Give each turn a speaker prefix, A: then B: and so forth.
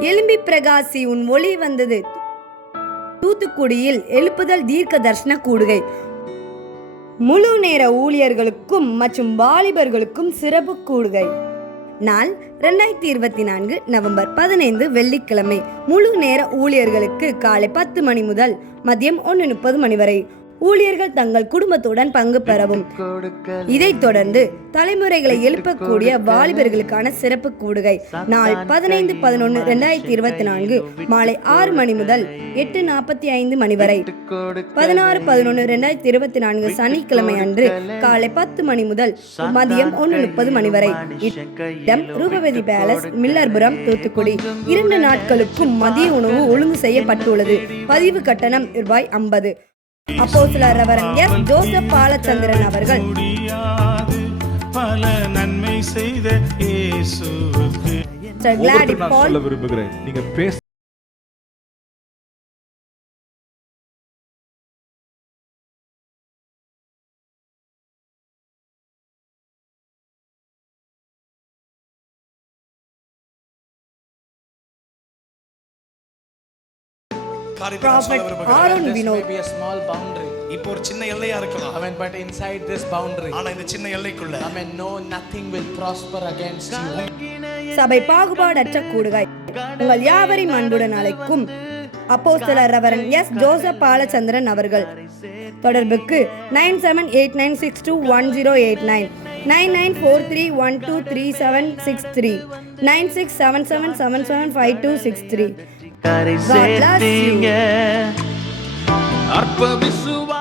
A: எலும்பி பிரகாசி உன் ஒளி வந்தது. தூத்துக்குடியில் எழுப்புதல் தீர்க்க தர்ஷன கூடுகை. முழு நேர ஊழியர்களுக்கும் மற்றும் வாலிபர்களுக்கும் சிறப்பு கூடுகை. நாள் ரெண்டாயிரத்தி இருபத்தி நான்கு நவம்பர் பதினைந்து வெள்ளிக்கிழமை. முழு நேர ஊழியர்களுக்கு காலை பத்து மணி முதல் மதியம் ஒன்று முப்பது மணி வரை. ஊழியர்கள் தங்கள் குடும்பத்துடன் பங்கு பெறவும். இதைத் தொடர்ந்து தலைமுறைகளை எழுப்பக்கூடிய வாலிபர்களுக்கான சிறப்பு கூடுகை. நாள் பதினைந்து பதினொன்று ரெண்டாயிரத்தி இருபத்தி நான்கு மாலை ஆறு மணி முதல் எட்டு நாற்பத்தி ஐந்து மணி வரை. பதினாறு பதினொன்று ரெண்டாயிரத்தி இருபத்தி நான்கு சனிக்கிழமை அன்று காலை பத்து மணி முதல் மதியம் ஒன்று முப்பது மணி வரை. இடம் ரூபவதி பேலஸ் மில்லர்புரம் தூத்துக்குடி. இரண்டு நாட்களுக்கும் மதிய உணவு ஒழுங்கு செய்யப்பட்டுள்ளது. பதிவு கட்டணம் ரூபாய் ஐம்பது. அப்போ சில ரெவரன் எஸ் ஜோசப் பாலச்சந்திரன் அவர்கள்.
B: முடியாது பல நன்மை செய்த
C: சொல்ல விரும்புகிறேன். நீங்க பேச
D: இப்போ ஒரு சின்ன எல்லையா இருக்கலாம்.
E: I mean, but inside this boundary,
D: ஆனா இந்த சின்ன எல்லைக்குள்ள
E: I mean, no, nothing will prosper against you.
A: சபை பாகுபாடற்ற கூடுகை உங்கள் யாவரையும் அன்புடன் அழைக்கும் அப்போ சில ரெவரன் எஸ் ஜோசப் பாலச்சந்திரன் அவர்கள். தொடர்புக்கு nine seven eight nine six two one zero eight nine. Nine nine four three one two three seven six three. Nine six seven seven seven seven five two six three.
F: கரை
A: God bless you.
F: சேர்த்தீங்க
C: அற்ப விசுவா